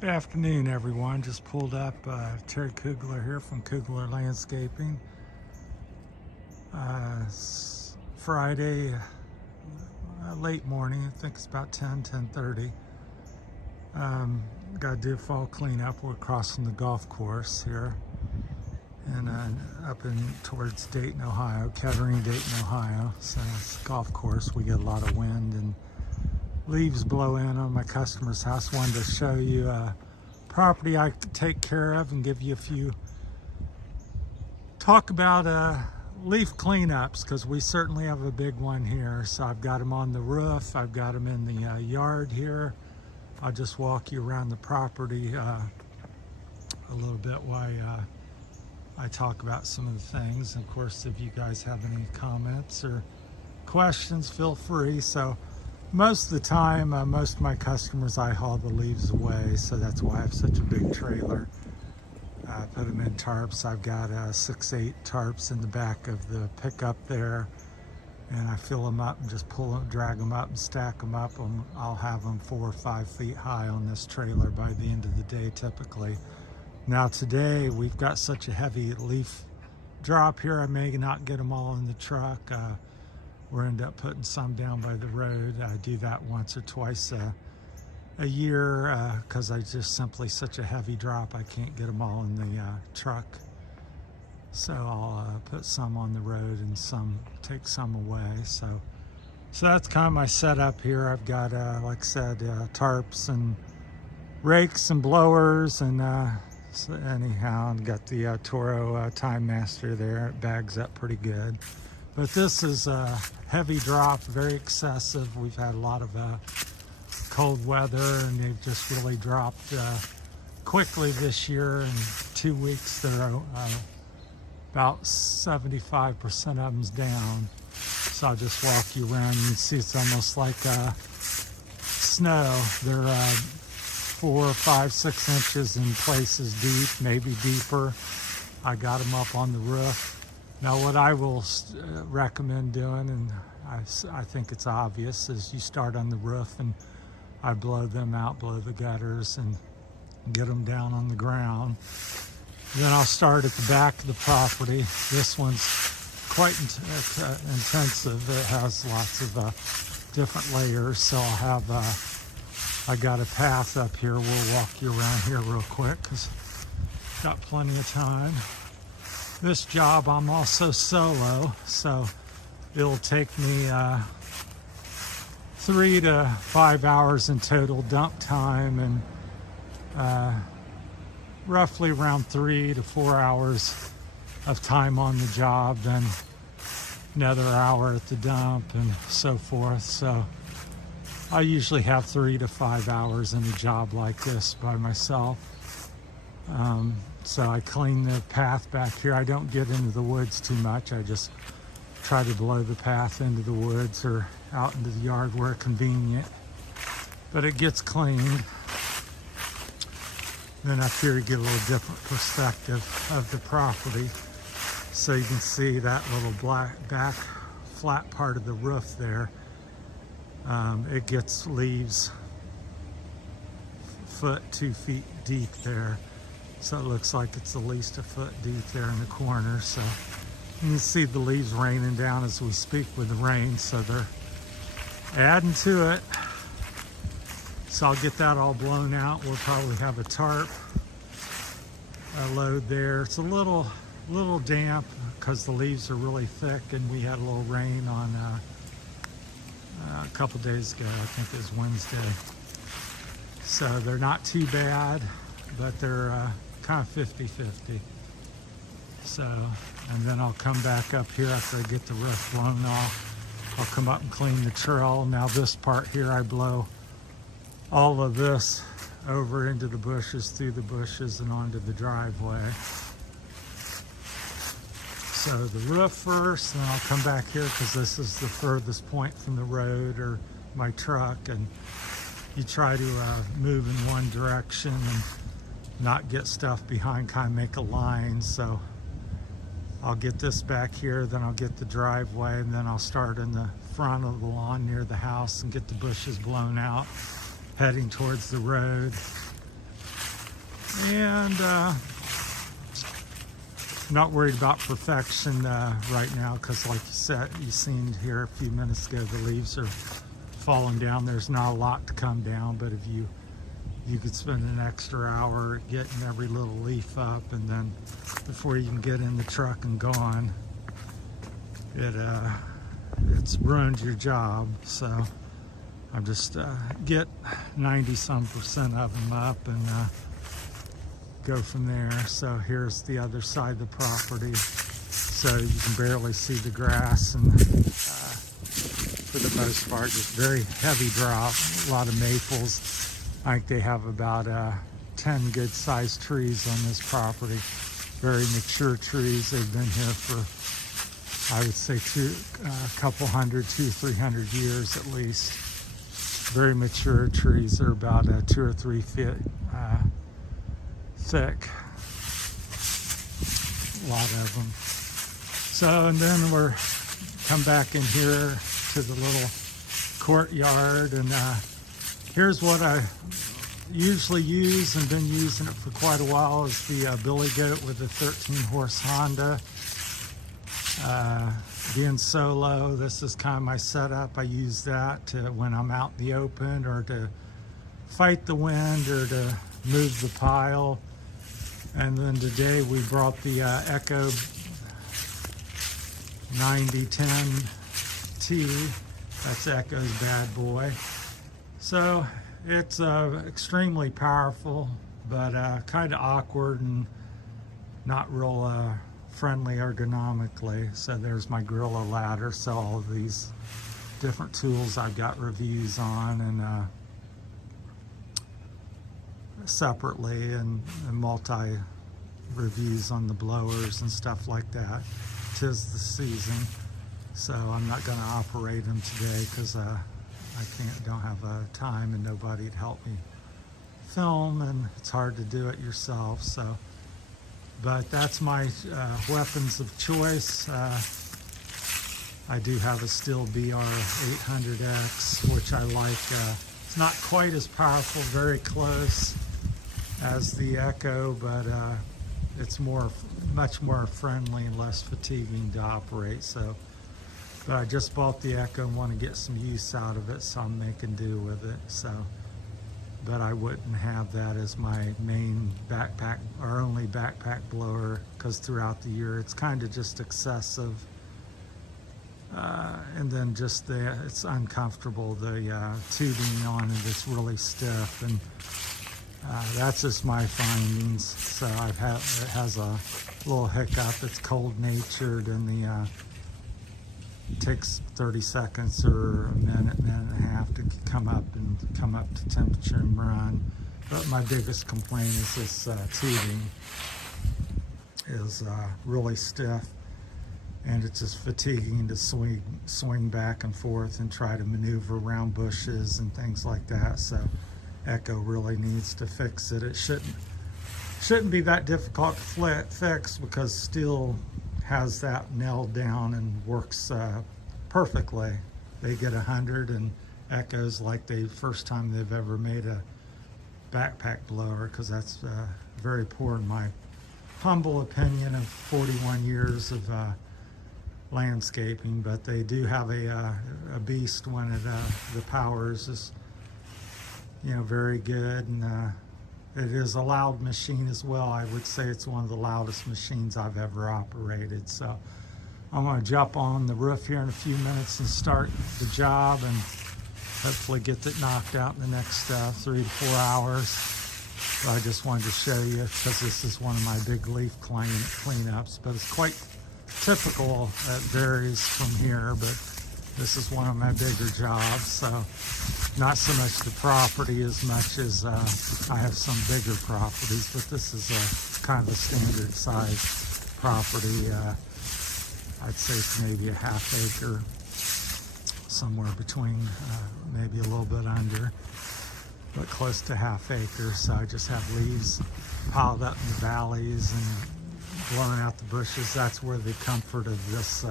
Good afternoon, everyone. Just pulled up Terry Koogler here from Koogler Landscaping. Friday, late morning. I think it's about 10:30. Got to do a fall cleanup. We're crossing the golf course here, and up in towards Dayton, Ohio, Kettering, Dayton, Ohio. So it's a golf course. We get a lot of wind and leaves blow in on my customer's house. Wanted to show you property I take care of and give you a few talk about leaf cleanups, because we certainly have a big one here. So I've got them on the roof, I've got them in the yard here. I'll just walk you around the property a little bit while I talk about some of the things. Of course, if you guys have any comments or questions, feel free. So most of the time, most of my customers, I haul the leaves away, so that's why I have such a big trailer. I put them in tarps. I've got 6-8 tarps in the back of the pickup there, and I fill them up and just pull them, drag them up and stack them up. I'll have them 4 or 5 feet high on this trailer by the end of the day typically. Now today, we've got such a heavy leaf drop here, I may not get them all in the truck. We'll end up putting some down by the road. I do that once or twice a year because I just simply such a heavy drop, I can't get them all in the truck. So I'll put some on the road and take some away. So that's kind of my setup here. I've got, like I said, tarps and rakes and blowers, and so anyhow, I've got the Toro Time Master there. It bags up pretty good. But this is a heavy drop, very excessive. We've had a lot of cold weather, and they've just really dropped quickly this year. In 2 weeks, they're about 75% of them's down. So I'll just walk you around, and you see it's almost like snow. They're 4, 5, 6 inches in places deep, maybe deeper. I got them up on the roof. Now, what I will recommend doing, and I think it's obvious, is you start on the roof and I blow them out, blow the gutters, and get them down on the ground. Then I'll start at the back of the property. This one's quite intensive. It has lots of different layers. So I'll have, I got a path up here. We'll walk you around here real quick because got plenty of time. This job, I'm also solo, so it'll take me 3 to 5 hours in total dump time, and roughly around 3 to 4 hours of time on the job, then another hour at the dump, and so forth. So I usually have 3 to 5 hours in a job like this by myself. So I clean the path back here. I don't get into the woods too much. I just try to blow the path into the woods or out into the yard where convenient. But it gets cleaned. Then up here you get a little different perspective of the property. So you can see that little back flat part of the roof there. It gets leaves 2 feet deep there. So it looks like it's at least 1 foot deep there in the corner. So you can see the leaves raining down as we speak with the rain. So they're adding to it. So I'll get that all blown out. We'll probably have a tarp load there. It's a little damp because the leaves are really thick, and we had a little rain on a couple days ago. I think it was Wednesday. So they're not too bad, but they're kind of 50-50. So, and then I'll come back up here after I get the roof blown off. I'll come up and clean the trail. Now this part here, I blow all of this over into the bushes, through the bushes, and onto the driveway. So the roof first, then I'll come back here because this is the furthest point from the road or my truck, and you try to move in one direction and not get stuff behind, kind of make a line. So I'll get this back here, then I'll get the driveway, and then I'll start in the front of the lawn near the house and get the bushes blown out, heading towards the road. And not worried about perfection right now, because like you seen here a few minutes ago, the leaves are falling down. There's not a lot to come down, but if you could spend an extra hour getting every little leaf up, and then before you can get in the truck and gone, it's ruined your job. So I'm just get 90-some% of them up and go from there. So here's the other side of the property. So you can barely see the grass, and for the most part, just very heavy drop. A lot of maples. I think they have about 10 good-sized trees on this property. Very mature trees. They've been here for, I would say, a couple hundred, 200-300 years at least. Very mature trees. They're about 2 or 3 feet thick. A lot of them. So, and then we're come back in here to the little courtyard, and here's what I usually use and been using it for quite a while, is the Billy Goat with the 13-horse Honda. Being solo, this is kind of my setup. I use that to, when I'm out in the open, or to fight the wind, or to move the pile. And then today we brought the Echo 9010T. That's Echo's bad boy. So it's extremely powerful, but kind of awkward and not real friendly ergonomically. So there's my Gorilla ladder. So all of these different tools I've got reviews on, and separately, and multi reviews on the blowers and stuff like that. 'Tis the season, so I'm not going to operate them today, because I don't have time, and nobody'd help me film, and it's hard to do it yourself. So, but that's my weapons of choice. I do have a Stihl BR800X, which I like. It's not quite as powerful, very close as the Echo, but it's much more friendly and less fatiguing to operate. So, but I just bought the Echo and want to get some use out of it, so I'm making do with it. So, but I wouldn't have that as my main backpack or only backpack blower, because throughout the year it's kind of just excessive. And then just it's uncomfortable. The tubing on it is really stiff, and that's just my findings. So it has a little hiccup. It's cold-natured, and it takes 30 seconds or a minute and a half to come up to temperature and run. But my biggest complaint is this tubing is really stiff, and it's just fatiguing to swing back and forth and try to maneuver around bushes and things like that. So Echo really needs to fix it. It shouldn't be that difficult to fix, because Stihl has that nailed down and works perfectly. They get 100, and Echo's like the first time they've ever made a backpack blower, because that's very poor in my humble opinion of 41 years of landscaping. But they do have a beast when the powers is very good, and it is a loud machine as well. I would say it's one of the loudest machines I've ever operated. So I'm going to jump on the roof here in a few minutes and start the job, and hopefully get it knocked out in the next 3 to 4 hours. But I just wanted to show you, because this is one of my big leaf cleanups, but it's quite typical. It varies from here, but this is one of my bigger jobs. So not so much the property as much as I have some bigger properties, but this is kind of a standard size property. I'd say it's maybe a half acre, somewhere between, maybe a little bit under, but close to half acre. So I just have leaves piled up in the valleys and blowing out the bushes. That's where the comfort of this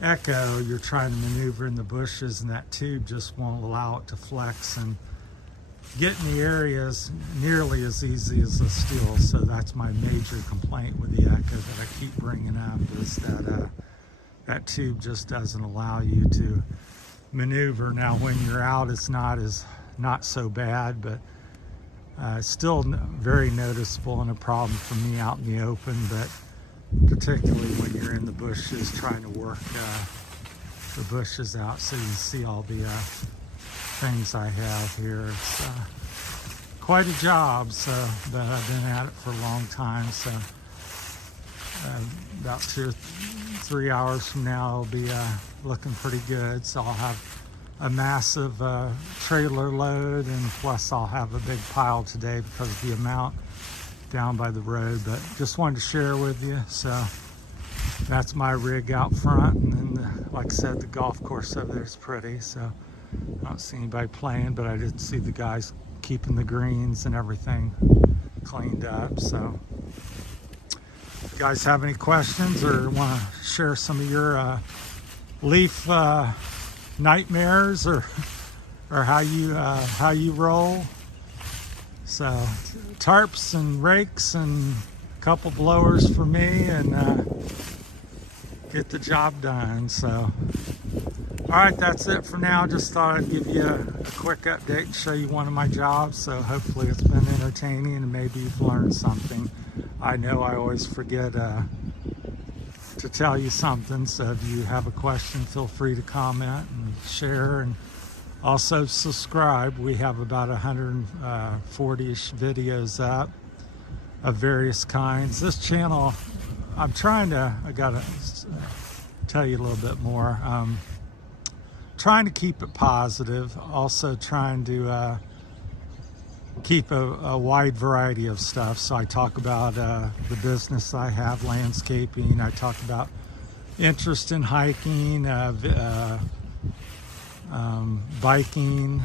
Echo, you're trying to maneuver in the bushes, and that tube just won't allow it to flex and getting the areas nearly as easy as the steel. So that's my major complaint with the Echo that I keep bringing up, is that that tube just doesn't allow you to maneuver. Now when you're out, it's not so bad, but still very noticeable and a problem for me out in the open, but particularly when you're in the bushes trying to work the bushes out. So you see all the things I have here. It's quite a job, so, but I've been at it for a long time. So about 2 or 3 hours from now, it'll be looking pretty good. So I'll have a massive trailer load, and plus I'll have a big pile today because of the amount down by the road. But just wanted to share with you. So that's my rig out front, and then like I said, the golf course over there is pretty. So I don't see anybody playing, but I did see the guys keeping the greens and everything cleaned up. So if you guys have any questions or want to share some of your leaf nightmares or how you roll, so tarps and rakes and a couple blowers for me, and get the job done. So all right, that's it for now. Just thought I'd give you a quick update and show you one of my jobs. So hopefully it's been entertaining and maybe you've learned something. I know I always forget to tell you something, so if you have a question, feel free to comment and share, and also subscribe. We have about 140-ish videos up of various kinds. This channel, I gotta tell you a little bit more. Trying to keep it positive, also trying to keep a wide variety of stuff. So I talk about the business I have, landscaping. I talk about interest in hiking, biking,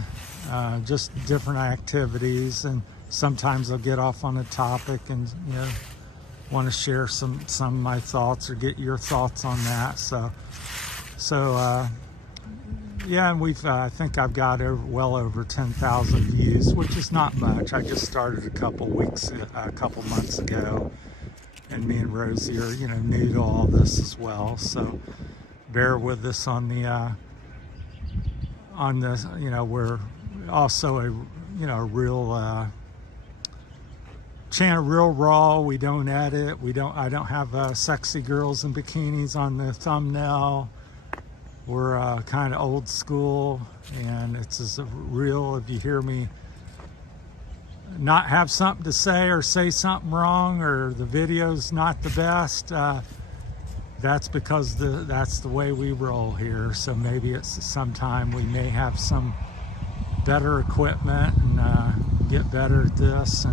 just different activities. And sometimes I'll get off on a topic and want to share some of my thoughts or get your thoughts on that. So yeah, and I think I've got well over 10,000 views, which is not much. I just started a couple months ago, and me and Rosie are, new to all this as well. So bear with us on the, we're also a real channel, real raw. We don't edit. I don't have sexy girls in bikinis on the thumbnail. We're kind of old school, and it's as real. If you hear me not have something to say or say something wrong, or the video's not the best, that's because that's the way we roll here. So maybe it's sometime we may have some better equipment and get better at this.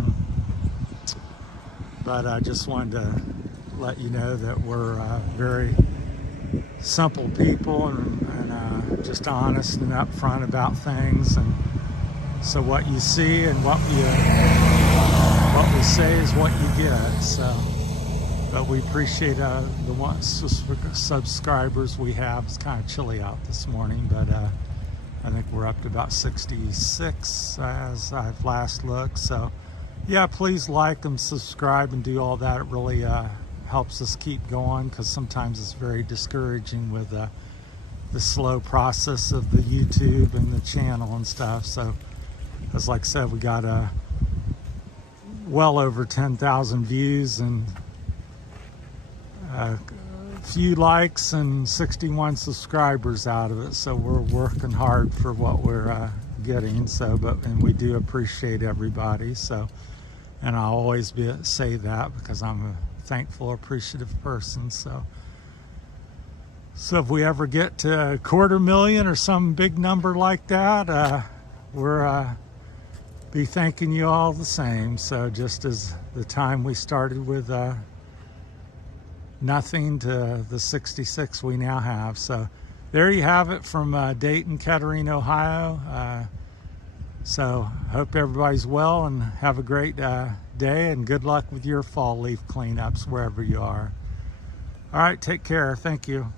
But I just wanted to let you know that we're very simple people and just honest and upfront about things. And so what you see and what we say is what you get. So, but we appreciate the subscribers we have. It's kind of chilly out this morning, but I think we're up to about 66 as I've last looked. So yeah, please like and subscribe and do all that. It really helps us keep going, because sometimes it's very discouraging with the slow process of the YouTube and the channel and stuff. So as like I said, we got well over 10,000 views and a few likes and 61 subscribers out of it. So we're working hard for what we're getting. So and we do appreciate everybody. So, and I'll always say that because I'm a thankful, appreciative person. So if we ever get to 250,000 or some big number like that, we're be thanking you all the same. So just as the time we started with nothing to the 66 we now have. So there you have it from Dayton, Kettering, Ohio. So hope everybody's well and have a great day, and good luck with your fall leaf cleanups wherever you are. All right, take care. Thank you.